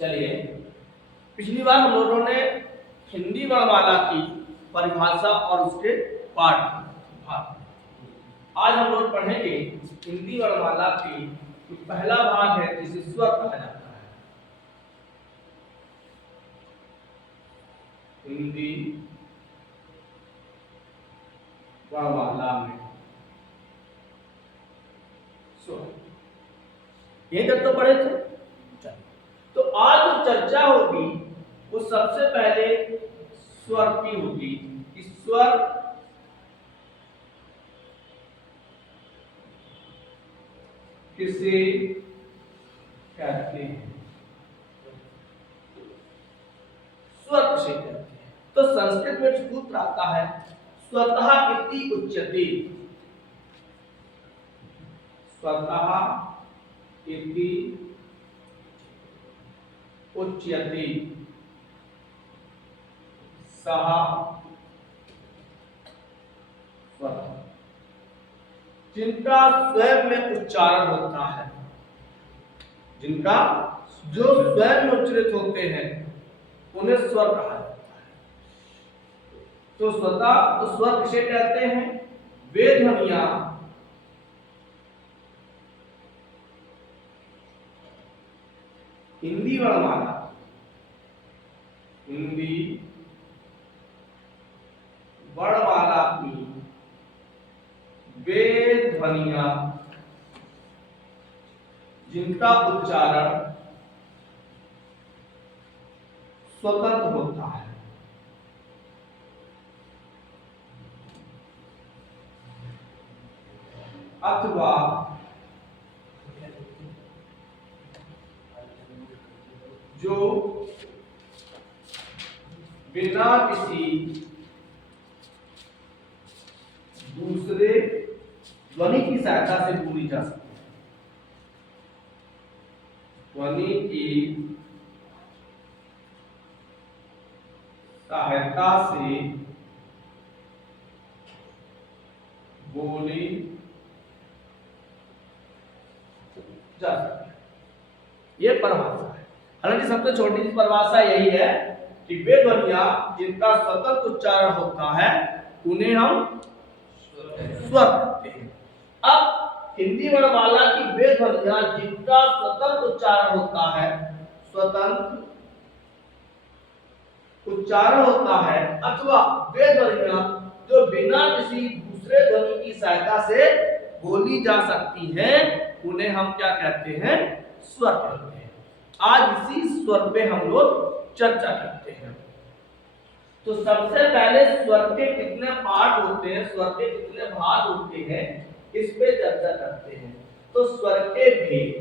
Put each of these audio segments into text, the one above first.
चलिए, पिछली बार हम लोगों ने हिंदी वर्णमाला की परिभाषा और उसके पाठ भाग, आज हम लोग पढ़ेंगे हिंदी वर्णमाला की जो पहला भाग है जिसे स्वर कहा जाता है। हिंदी वर्णमाला में स्वर, ये जब तो पढ़े थे। तो आज जो चर्चा होगी वो सबसे पहले स्वर की होगी कि स्वर किसे कहते हैं, स्वर किसे कहते हैं। तो संस्कृत में सूत्र आता है स्वतः इति उच्यते, स्वतः इति उच्यते सः स्वर, जिनका स्वयं में उच्चारण होता है, जिनका जो स्वयं में उच्चरित होते हैं उन्हें स्वर कहा जाता है। तो स्वतः स्वर किसे कहते हैं? वे ध्वनियां हिंदी वर्णमाला, हिंदी वर्णमाला की वे ध्वनियां जिनका उच्चारण स्वतंत्र होता है अथवा जो बिना किसी दूसरे ध्वनि की सहायता से बोली जा सकती है, ध्वनि की सहायता से बोली जा सकती है। ये परिभाषा है। हालांकि सबसे छोटी सी परिभाषा यही है कि वे ध्वनियां जिनका स्वतंत्र उच्चारण होता है उन्हें हम स्वर कहते हैं। अब हिंदी वर्णमाला की वे ध्वनियां जिनका स्वतंत्र उच्चारण होता है, स्वतंत्र उच्चारण होता है अथवा वे ध्वनियां जो बिना किसी दूसरे ध्वनि की सहायता से बोली जा सकती हैं उन्हें हम क्या कहते हैं? स्वर कहते हैं। आज इसी स्वर पे हम लोग चर्चा करते हैं। तो सबसे पहले स्वर के कितने पार्ट होते हैं, स्वर के कितने भाग होते हैं, इस पे चर्चा करते हैं। तो स्वर के भेद,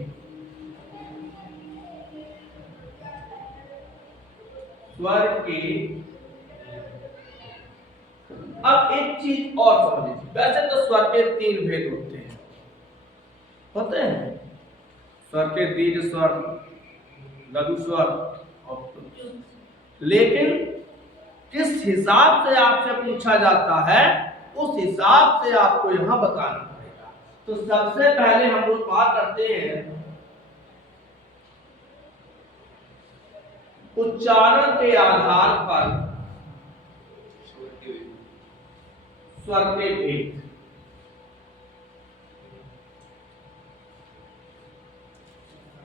स्वर के, अब एक चीज और समझ लीजिए, वैसे तो स्वर के 3 भेद होते हैं स्वर के दीर्घ स्वर, लघु स्वर और, लेकिन किस हिसाब से आपसे पूछा जाता है उस हिसाब से आपको यहां बताना पड़ेगा। तो सबसे पहले हम लोग बात करते हैं उच्चारण के आधार पर स्वर के भेद।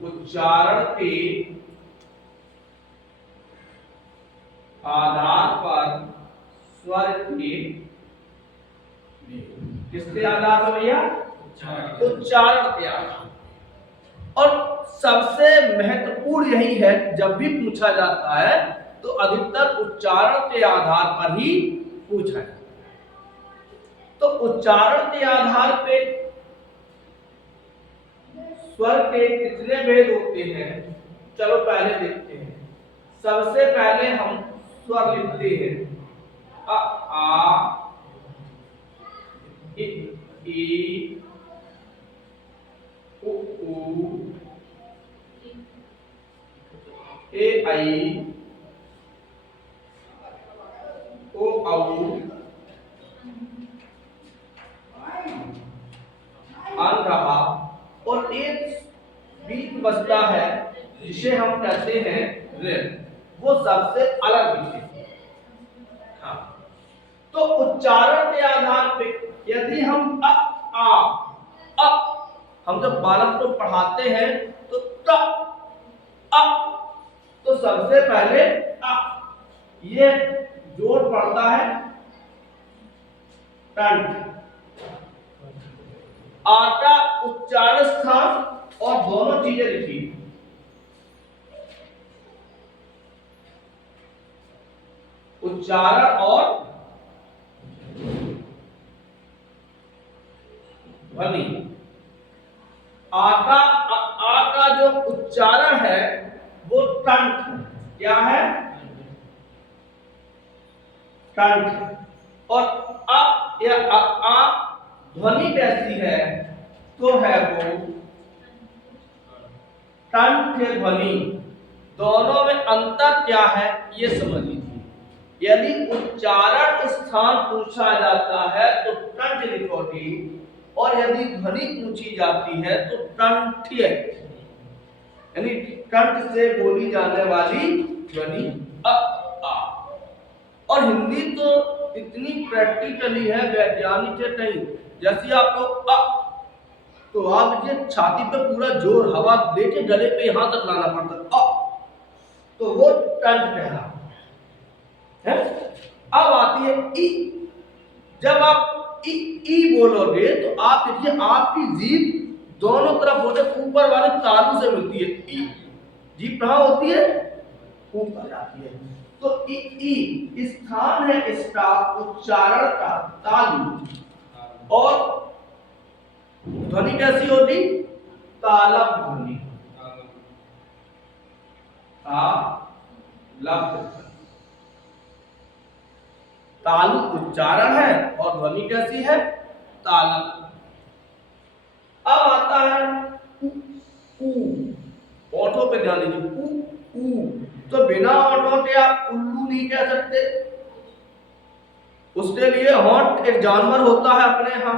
उच्चारण के आधार पर स्वर के, किसके आधार पर भैया? उच्चारण के आधार। और सबसे महत्वपूर्ण यही है, जब भी पूछा जाता है तो अधिकतर उच्चारण के आधार पर ही पूछा जाता है। तो उच्चारण के आधार पे स्वर के कितने भेद होते हैं, चलो पहले देखते हैं। सबसे पहले हम स्वर लिखते हैं अ, आ, इ, ई, उ, ए, आई, ओ, औ, अन रहा, और एक बीच बचता है जिसे हम कहते हैं रे, वो सबसे अलग विषय है। हाँ, तो उच्चारण के आधार पे यदि हम अ हम जब बालक को पढ़ाते हैं तो त अ, तो सबसे पहले ये जोड़ पड़ता है टंट। आटा उच्चारण स्थान और दोनों चीजें लिखी, उच्चारण और ध्वनि। आका आ का जो उच्चारण है वो टंट, क्या है? टंट। और अ या आ ध्वनि कैसी है? तो है वो टंट ध्वनि। दोनों में अंतर क्या है ये समझ लीजिए। यदि उच्चारण स्थान पूछा जाता है तो टंट लिखोगी, और यदि ध्वनि पूछी जाती है तो टंठ्य, यानी कंठ से बोली जाने वाली ध्वनि अ आ। और हिंदी तो इतनी प्रैक्टिकली है, वैज्ञानिक नहीं। जैसे आप लोग तो आप ये छाती पे पूरा जोर हवा लेके गले पे यहां तक लाना पड़ता तो वो टंट कहला है। अब आती है ई। जब आप ई बोलोगे तो आप देखिए आपकी जीभ दोनों तरफ होते ऊपर वाले तालू से मिलती है। ई जीभ कहां होती है? ऊपर जाती है। तो ई स्थान है इसका उच्चारण का तालु। और ध्वनि कैसी होती? तालव ध्वनि। तालु उच्चारण है और ध्वनि कैसी है? तालव। अब आता है ऊ। ओठों पे ध्यान दीजिए। ऊ तो बिना ओठों के आप उल्लू नहीं कह सकते। उसके लिए होंठ एक जानवर होता है अपने यहाँ,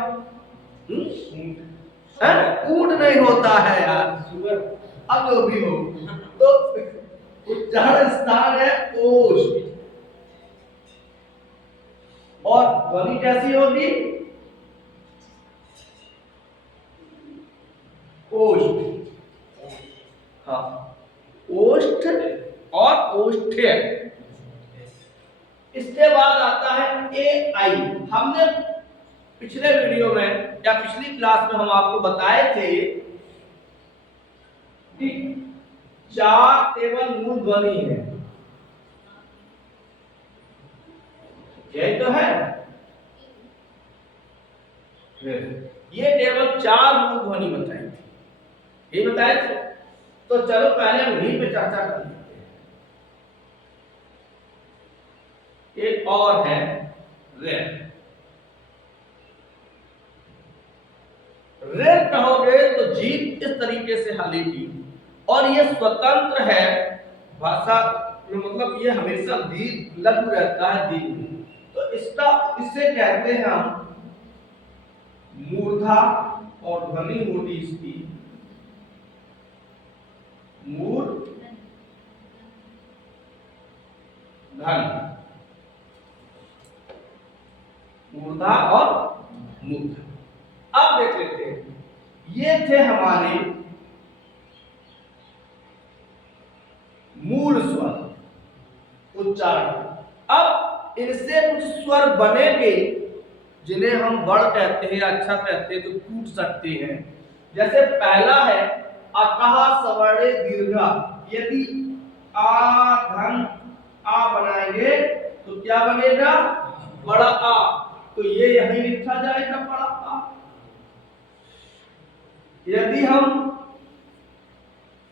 ऊंट नहीं होता है यार, अब जो भी हो। तो उच्चारण स्थान है ओष्ठ, और ध्वनि कैसी होगी? ओष्ठ। हाँ, ओष्ठ और ओष्ठ्य। इसके बाद आता है ए आई। हमने पिछले वीडियो में या पिछली क्लास में हम आपको बताए थे कि 4 केवल मूल ध्वनि है, यही तो है। ये केवल 4 मूल ध्वनि बताई थी, ये बताए थे। तो चलो पहले वहीं पे चर्चा कर लेते हैं। एक और है रे। रे कहोगे तो जीभ इस तरीके से हिलेगी, और ये स्वतंत्र है भाषा में, मतलब ये हमेशा दीर्घ लघु रहता है, दीर्घ। तो इसका इसे कहते हैं हम मूर्धा, और ध्वनि होती इसकी मूर्धन। मूर्धा और मूर्ध। अब देख लेते हैं, ये थे हमारे मूल स्वर उच्चारण। अब इनसे कुछ स्वर बनेंगे जिन्हें हम बड़ कहते हैं, अच्छा कहते हैं, तो टूट सकते हैं। जैसे पहला है अकहा सवर्णे दीर्घा। यदि आ धन आ बनाएंगे तो क्या बनेगा? बड़ा आ। तो ये यहीं लिखा जाएगा बड़ा आ। यदि हम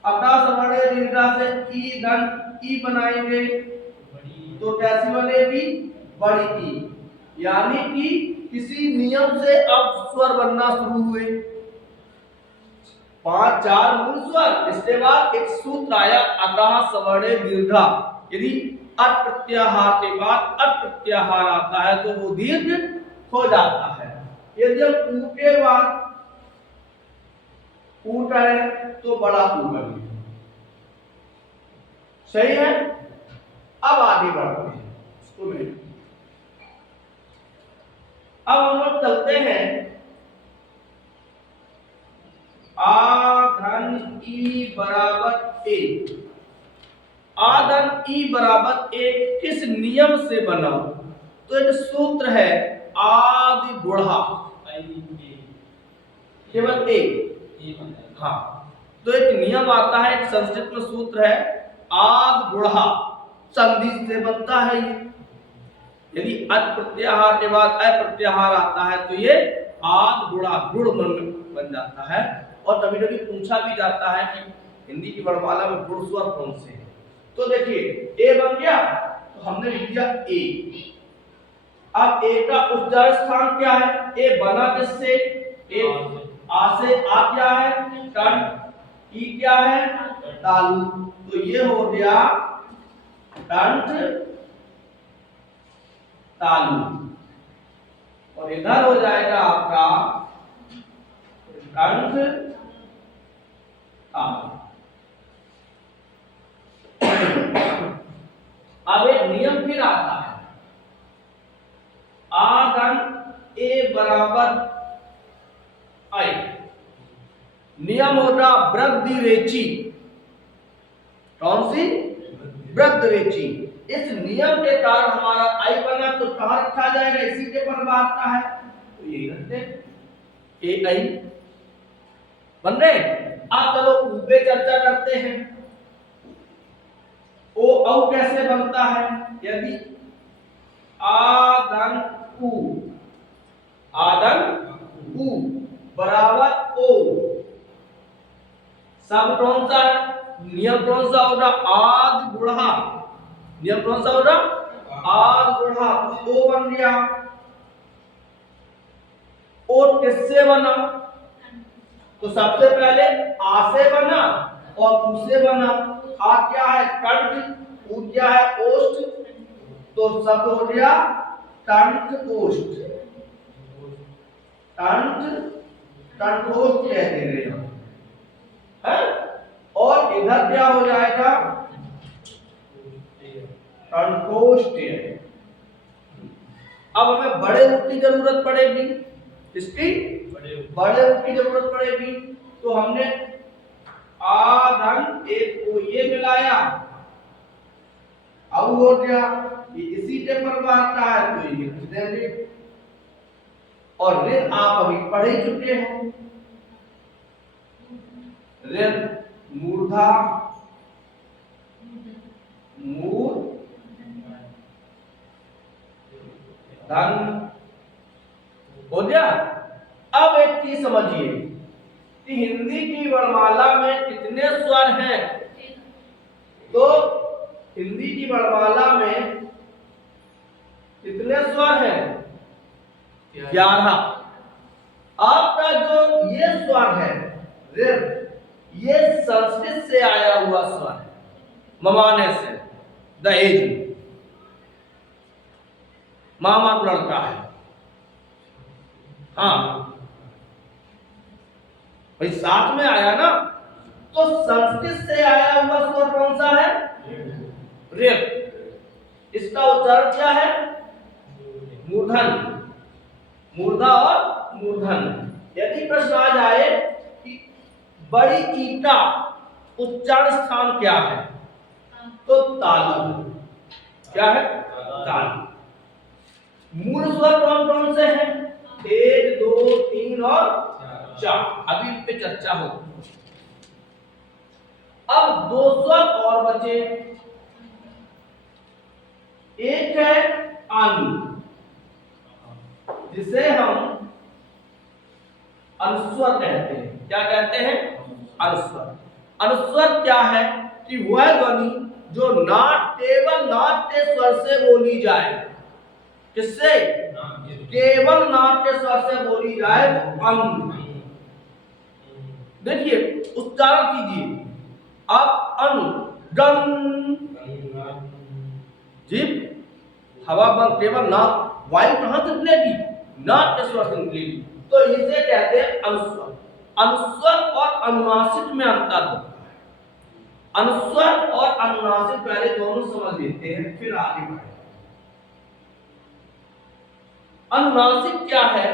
अका सवर्णे दीर्घा से ई धन ई बनाएंगे तो कैसी बनेगी? बड़ी ई। यानी कि किसी नियम से अब स्वर बनना शुरू हुए। 4 मूल स्वर, इसके बाद एक सूत्र आया अकाह सवर्णे दीर्घा। यदि अट प्रत्याहार के बाद अट प्रत्याहार आता है तो वो दीर्घ हो जाता है। यदि हम ऊ के बाद ऊ करें तो बड़ा ऊ बनेगा। सही है। अब आगे बढ़ते हैं इसको में। अब हम लोग चलते हैं आ धन ई बराबर एक। आ धन ई बराबर एक किस नियम से बना? तो एक सूत्र है आदि गुणा, केवल एक। हाँ, तो एक नियम आता है, एक संस्कृत में सूत्र है आद गुणा, संधि से बनता है ये। यदि अच प्रत्याहार के बाद अ प्रत्याहार आता है तो ये आद गुणा गुण बन जाता है। और कभी कभी पूछा भी जाता है कि हिंदी की वर्णमाला में गुण स्वर कौन से हैं। तो देखिए ए बन गया तो हमने लिख दिया ए। अब ए का उच्चारण स्थान क्या है? ए बना किससे? ए आ से। आ क्या है? कंठ। ई क्या है? तालु। तो ये हो गया कंठ तालु। और इधर हो जाएगा आपका कंठ तालु। अब एक नियम फिर आता है आदन ए बराबर आई। नियम होगा वृद्धि रेची। कौन सी? वृद्धि रेची। इस नियम के कारण हमारा आई बना तो कहां रखा जाएगा? इसी के पर आता है तो यही रखते ए आई बन रहे। अब चलो ऊ पे चर्चा करते हैं। ओ औ कैसे बनता है? यदि आदन उ, आदन उ बराबर ओ, सब कौन सा है? नियम कौन सा होगा? आद गुणा। नियम कौन सा होगा? आद गुणा। ओ बन गया। ओ किससे बना? तो सबसे पहले आ से बना और उ से बना। आ क्या है? कंठ। उ क्या है? ओष्ठ। तो शब्द हो गया कंठ ओष्ठ। कंठोष्ठ कहते हैं। और इधर क्या हो जाएगा? कंठोष्ठ। अब हमें बड़े रूप की जरूरत पड़ेगी। किसकी? बड़े रूप की जरूरत पड़ेगी। तो हमने आधन एक को ये मिलाया, अब हो गया ये इसी के पर आता है तो ये लिख देंगे। और ऋण आप अभी पढ़ ही चुके हैं। ऋण मूर्धा मूर्ध धन हो गया। अब एक चीज समझिए कि हिंदी की वर्णमाला में कितने स्वर हैं? तो हिंदी की वर्णमाला में कितने स्वर हैं? 11। आपका जो ये स्वर है ऋण, ये संस्कृत से आया हुआ स्वर है, ममाने से, दहेज मामा को लड़का है। हाँ भाई साथ में आया ना। तो संस्कृत से आया हुआ स्वर कौन सा है? ऋण। इसका उच्चारण क्या है? मूर्धन। मूर्धा और मूर्धन। यदि प्रश्न आ जाए कि बड़ी ई का उच्चारण स्थान क्या है? तो तालु। क्या है? तालु। मूल स्वर कौन कौन से हैं? 1, 2, 3 और 4। अभी इन पे चर्चा होगी। अब 2 स्वर और बचे। एक है अनु, जिसे हम अनुस्वर कहते हैं। क्या कहते हैं? अनुस्वर। अनुस्वर क्या है? कि वह ध्वनि जो केवल नाट्य स्वर से बोली जाए। किससे? केवल नाट्य स्वर से बोली जाए वो अनु। देखिए उच्चारण कीजिए आप। अनु गम, जीभ हवा बंद, केवल नाक, वायु कहां से निकलेगी? नाट्य स्वर से निकलेगी। तो इसे कहते हैं अनुस्वर। अनुस्वर और अनुनासिक में अंतर होता है। अनुस्वर और अनुनासिक पहले दोनों समझ लेते हैं, फिर आगे बढ़े। अनुनासिक क्या है?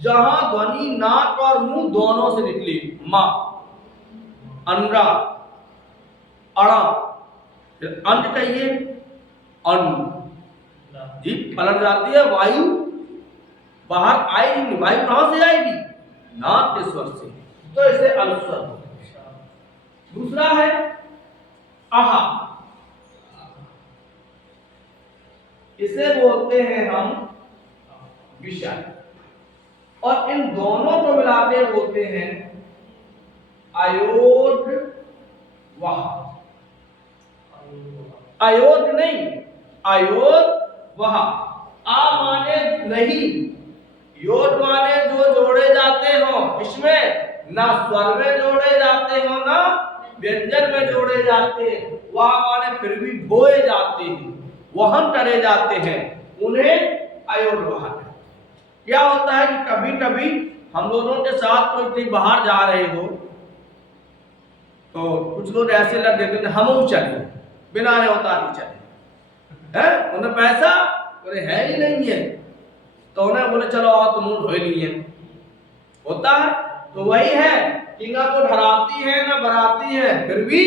जहां ध्वनि नाक और मुंह दोनों से निकली, मा, अनरा, अड़ा, फिर अंत कहिए, अन, जीभ पलट जाती है, वायु बाहर आएगी नहीं। वायु कहां से आएगी? नाक के स्वर से, तो इसे अनुस्वर। दूसरा है आहा, इसे बोलते हैं हम विषय, और इन दोनों को मिलाके बोलते हैं अयोड वाह। अयोड नहीं, अयोड वह। आ माने नहीं, योड माने जो जोड़े जाते हो, किसमें? ना स्वर में जोड़े जाते हो ना व्यंजन में जोड़े जाते हैं। वह माने फिर भी बोए जाते हैं, वहन करे जाते हैं, उन्हें अयोड वह। क्या होता है कि कभी कभी हम लोगों के साथ कोई बाहर जा रहे हो तो कुछ लोग ऐसे लग देते हैं, हम चले बिना उतार चले हैं, उन्हें पैसा बोले है ही नहीं है, तो उन्हें बोले चलो आओ तुम धोए लिए, होता है। तो वही है कि ना तो डराती है ना बराती है, फिर भी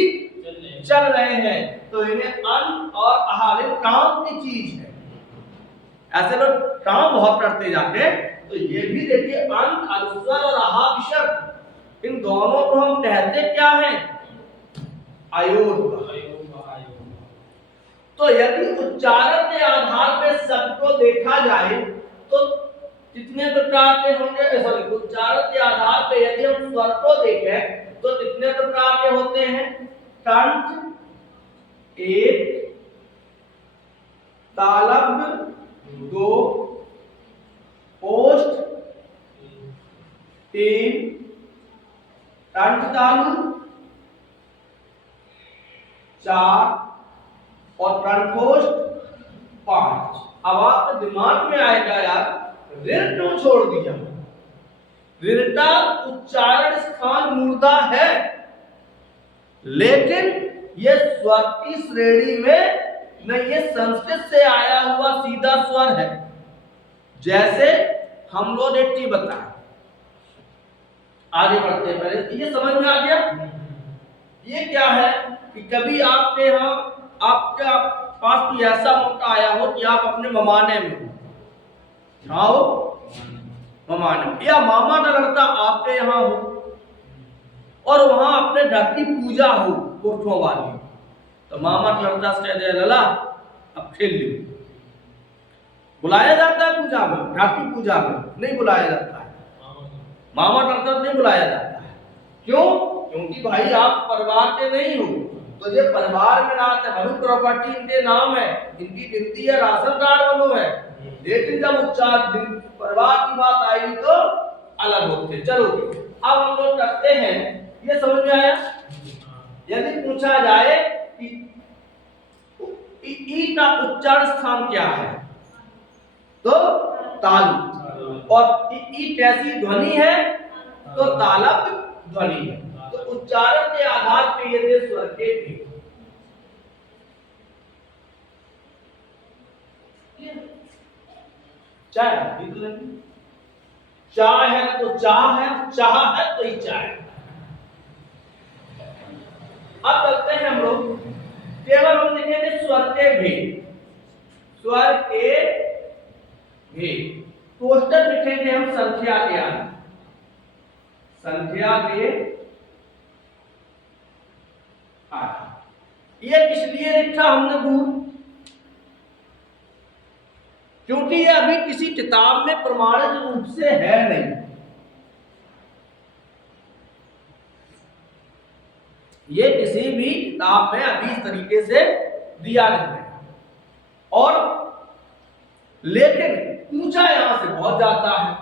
चल रहे हैं। तो इन्हें अन और आहार काम की चीज है। ऐसे लोग काम बहुत करते जाते, तो ये भी देखिए अन, अनुस्वर और आहा विषय, इन दोनों को हम कहते क्या है? अयोड। तो यदि उच्चारण के आधार पर शब्द को देखा जाए तो कितने प्रकार के होंगे? सॉरी, उच्चारण के आधार पर यदि हम स्वर को देखें तो कितने प्रकार के होते हैं? कंठ एक, तालव्य दो, ओष्ठ तीन, कंठ तालु चार और कंठोष्ठ पांच। अब आपके दिमाग में आएगा यार ऋण क्यों छोड़ दिया? ऋण का उच्चारण स्थान मूर्धा है, लेकिन ये स्वर की श्रेणी में नहीं, ये संस्कृत से आया हुआ सीधा स्वर है। जैसे हम लोग एक चीज बताएं, आगे बढ़ते हैं, पहले ये समझ में आ गया? ये क्या है कि कभी आपके यहाँ आपका पास कोई ऐसा मौका आया हो कि आप अपने ममाने में हो, ममाने या मामा का लड़का आपके यहाँ हो और वहां अपने घर की पूजा हो कोठों वाली, तो मामा का लड़का से दे लला अब खेल लो। बुलाया जाता है पूजा में? घर की पूजा में नहीं बुलाया जाता है, मामा का लड़का नहीं बुलाया जाता है। क्यों? क्योंकि भाई आप परिवार के नहीं हो, तो ये परिवार में रहते हैं, भलू प्रॉपर्टी इनके नाम है, इनकी गिनती है, राशन कार्ड बनो है, लेकिन जब उच्चार परिवार की बात आएगी तो अलग होते। चलो अब हम लोग करते हैं, ये समझ में आया? यदि पूछा जाए कि ई का उच्चारण स्थान क्या है, तो तालु, और ई कैसी ध्वनि है, तो तालव्य ध्वनि है। तो उच्चारण के आधार पर ये स्वर के भी चाय चाय है तो चाह है, चाह है तो ही चाय। अब करते हैं हम लोग, केवल हम देखेंगे स्वर के भेद, स्वर के भेद। पोस्टर लिखेंगे हम संख्या के आगे, संख्या के आगे। ये किस लिए लिखा हमने दूर? क्योंकि ये अभी किसी किताब में प्रमाणित रूप से है नहीं। ये किसी भी किताब में अभी इस तरीके से दिया नहीं है, और लेकिन पूछा यहां से बहुत जाता है।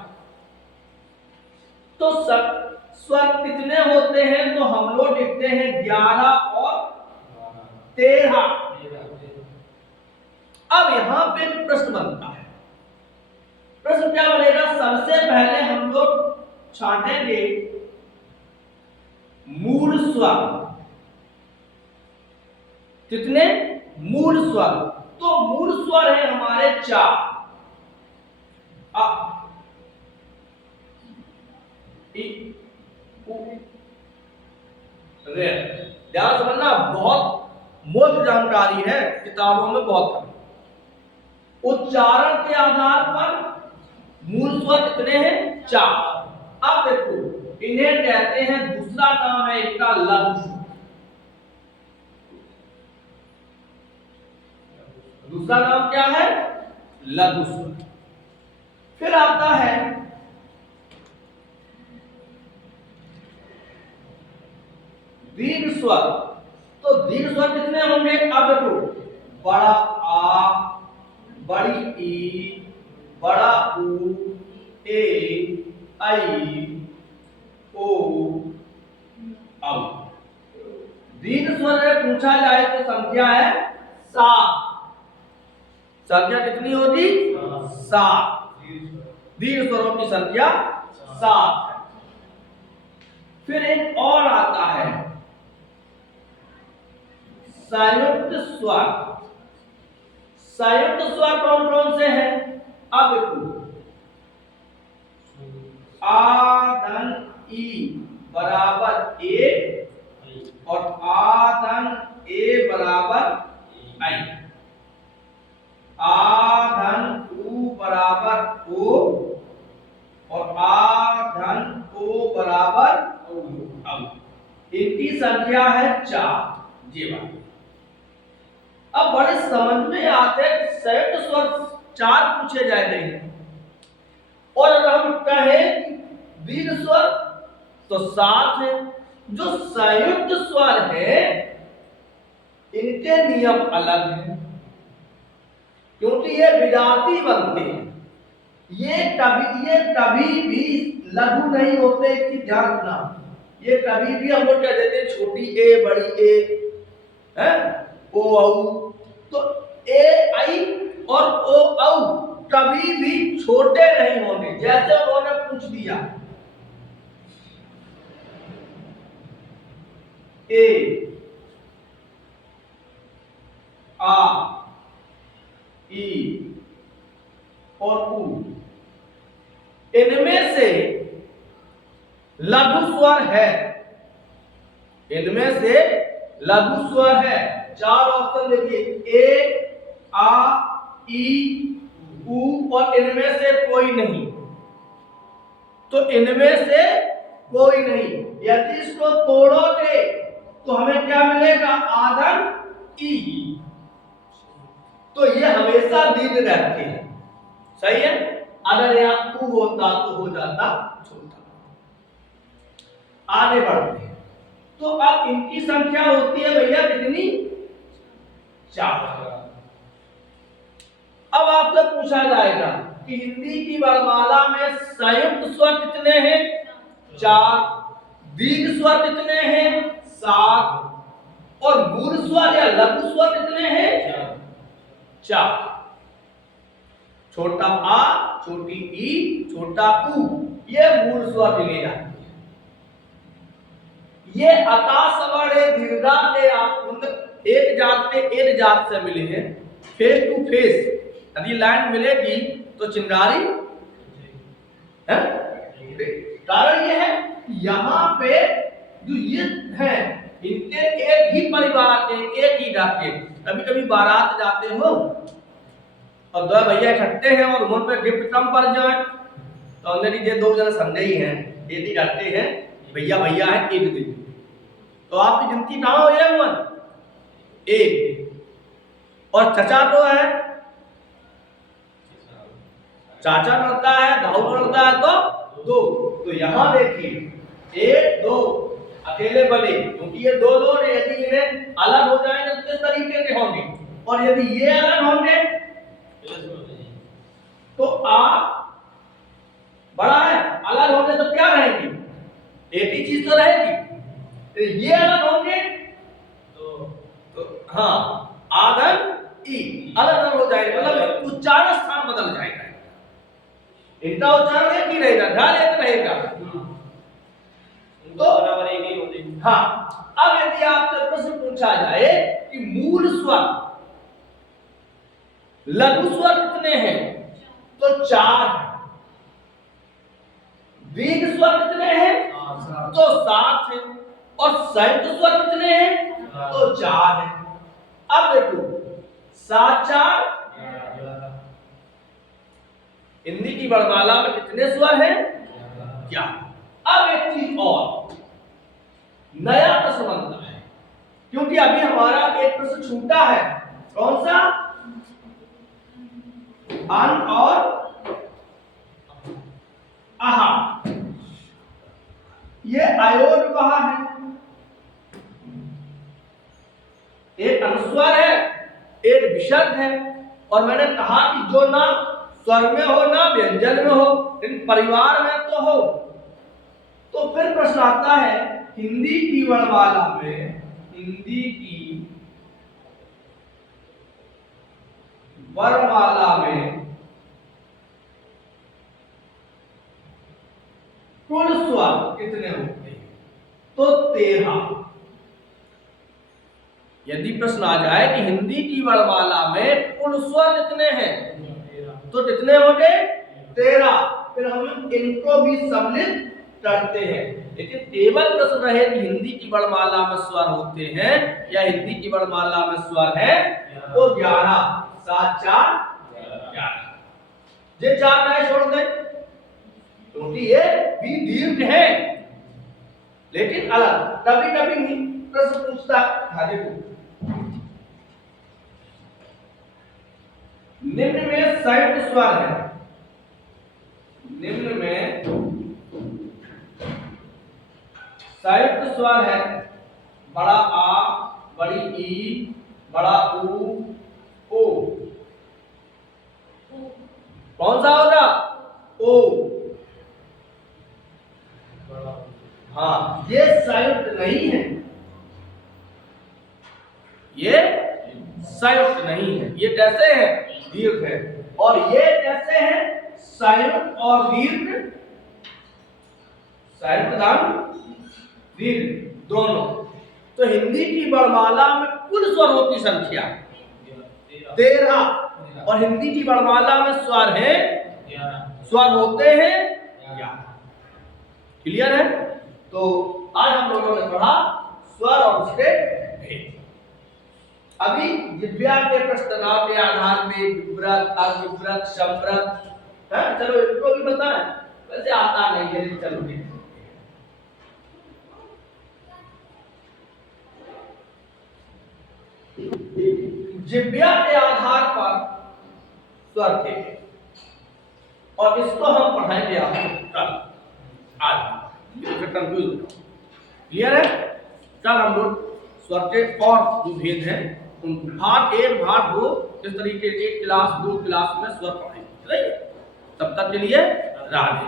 तो स्वर कितने होते हैं? तो हम लोग लिखते हैं 11 और 13। अब यहां पे प्रश्न बनता है, प्रश्न क्या बनेगा? सबसे पहले हम लोग छांटेंगे मूल स्वर, कितने मूल स्वर? तो मूल स्वर है हमारे 4। अ इ उ रे। ध्यान समझना, बहुत मूल जानकारी है, किताबों में बहुत कम। उच्चारण के आधार पर मूल स्वर कितने हैं? 4। अब देखो, इन्हें कहते हैं, दूसरा नाम है इनका लघु स्वर। दूसरा नाम क्या है? लघु स्वर। फिर आता है दीर्घ स्वर। तो दीर्घ स्वर कितने होंगे? अब देखो, बड़ा आ, बड़ी ई, बड़ा ऊ, ए, आई, ओ, औ। दीर्घ स्वर में पूछा जाए तो संख्या है 7। संख्या कितनी होगी? 7। दीर्घ स्वरों की संख्या 7 है। फिर एक और आता है संयुक्त स्वर। संयुक्त स्वर कौन कौन से हैं? अब देखो, आ धन ई बराबर ए और आ धन ए बराबर आई। आ धन ऊ बराबर ओ और आ धन ओ बराबर औ। इनकी संख्या है 4। ये बात अब बड़े समझ में आते हैं। संयुक्त स्वर 4 पूछे जा रहे हैं, और अगर हम कहें दीर्घ स्वर तो 7 है। जो संयुक्त स्वर है इनके नियम अलग हैं, क्योंकि ये विजाती बनते हैं। ये कभी भी लघु नहीं होते कि ध्यान रखना। ये कभी भी हम लोग क्या देते हैं, छोटी ए बड़ी ए है, ओ औ। तो ए आई और ओ औ कभी भी छोटे नहीं होंगे। जैसे उन्होंने पूछ दिया ए, आ, ई और ऊ, इनमें से लघु स्वर है। इनमें से लघु स्वर है। 4 ऑप्शन देखिए, ए, आ, ई, ऊ और इनमें से कोई नहीं। तो इनमें से कोई नहीं, यदि इसको तोड़ोगे तो हमें क्या मिलेगा? आधन ई। तो ये हमेशा दीर्घ रहते हैं। सही है। अगर यहां ऊ होता तो हो जाता छोटा। आगे बढ़ते हैं। तो अब इनकी संख्या होती है भैया कितनी? 4। अब आपसे पूछा जाएगा कि हिंदी की वर्णमाला में संयुक्त स्वर कितने हैं? 4। दीर्घ स्वर कितने हैं? 7। और मूल स्वर या लघु स्वर कितने हैं? 4। छोटा आ, छोटी ई, छोटा ऊ, ये मूल स्वर गिने जाते हैं। ये अता सवर्ण दीर्घा के आप एक जात पे एक जात से मिले हैं, फेस टू फेस। यदि लाइन मिलेगी तो चिंगारी है। कारण ये है यहाँ पे जो ये है इनके एक ही परिवार के, एक ही जात के। कभी कभी बारात जाते हो और 2 भैया इकट्ठे हैं और उन पे गिफ्ट कम पड़ जाए तो अंदर ये 2 जन समझे ही हैं, एक ही करते हैं, भैया भैया है एक दिन। तो आपकी गिनती कहाँ हो जाए? 1। और चचा तो है, चाचा लड़ता है, भाऊ लड़ता है तो 2। तो यहां देखिए 1 2 अकेले बने, क्योंकि ये 2 2 ने। यदि इन्हें अलग हो जाएंगे तो किस तरीके के होंगे? और यदि ये अलग होंगे तो आप बड़ा है, अलग होंगे तो क्या रहेंगे? एक ही चीज तो रहेगी। तो ये अलग होंगे तो हाँ, आधन ई अलग अलग हो जाएगा, मतलब उच्चारण स्थान बदल जाएगा। इनका उच्चारण एक ही रहेगा, ढाल एक रहेगा। तो बराबर एक ही होते हैं। हाँ। अब यदि आपसे प्रश्न पूछा जाए कि मूल स्वर, लघु स्वर कितने हैं? तो 4 हैं। दीर्घ स्वर कितने हैं? तो 7 हैं। और संयुक्त स्वर कितने हैं? तो 4 हैं। अब देखो 7 4 हिंदी की वर्णमाला में कितने स्वर हैं? 11। अब एक चीज और नया प्रश्न बनता है, क्योंकि अभी हमारा एक प्रश्न छूटा है। कौन सा? अन और आहा। ये अयोग्य कहा है, एक अनुस्वार है, एक विसर्ग है। और मैंने कहा कि जो ना स्वर में हो ना व्यंजन में हो, इन परिवार में तो हो। तो फिर प्रश्न आता है हिंदी की वर्णमाला में, हिंदी की वर्णमाला में कुल स्वर कितने होते हैं? तो 13। यदि प्रश्न आ जाए कि हिंदी की वर्णमाला में कुल स्वर कितने हैं, तो कितने हो गए? 13। फिर हम इनको भी सम्मिलित करते हैं। लेकिन केवल प्रश्न रहे कि हिंदी की वर्णमाला में स्वर होते हैं या हिंदी की वर्णमाला में स्वर है, तो 11। 7 4 11। ये 4 नहीं छोड़ दें, क्योंकि ये भी दीर्घ है लेकिन अलग। कभी कभी प्रश्न पूछता है, देखो निम्न में संयुक्त स्वर है, निम्न में संयुक्त स्वर है, बड़ा आ, बड़ी ई, बड़ा ऊ, ओ। कौन सा होगा? ओ। हाँ, ये संयुक्त नहीं है, ये संयुक्त नहीं है। ये कैसे है? दीर्घ है। और ये कैसे है? संयुक्त और दीर्घ, संयुक्त नाम दीर्घ दोनों। तो हिंदी की वर्णमाला में कुल स्वरों की संख्या 13 और हिंदी की वर्णमाला में स्वर है, स्वर होते हैं 11। क्लियर है? तो आज हम लोगों ने पढ़ा स्वर और उसके भेद। अभी जिह्वा के प्रस्तनाव के आधार पे विव्रत, अविव्रत, संव्रत, चलो इसको भी बताएं। वैसे आता नहीं है, चलो जिह्वा के आधार पर स्वर थे, और इसको हम पढ़ाएंगे आपको कल। आज कंफ्यूज क्लियर है? कल हम लोग स्वर के और जो भेद हैं उन भाग 1 भाग 2 इस तरीके 1 क्लास 2 क्लास में स्वर पढ़ेंगे। तब तक के लिए राधे।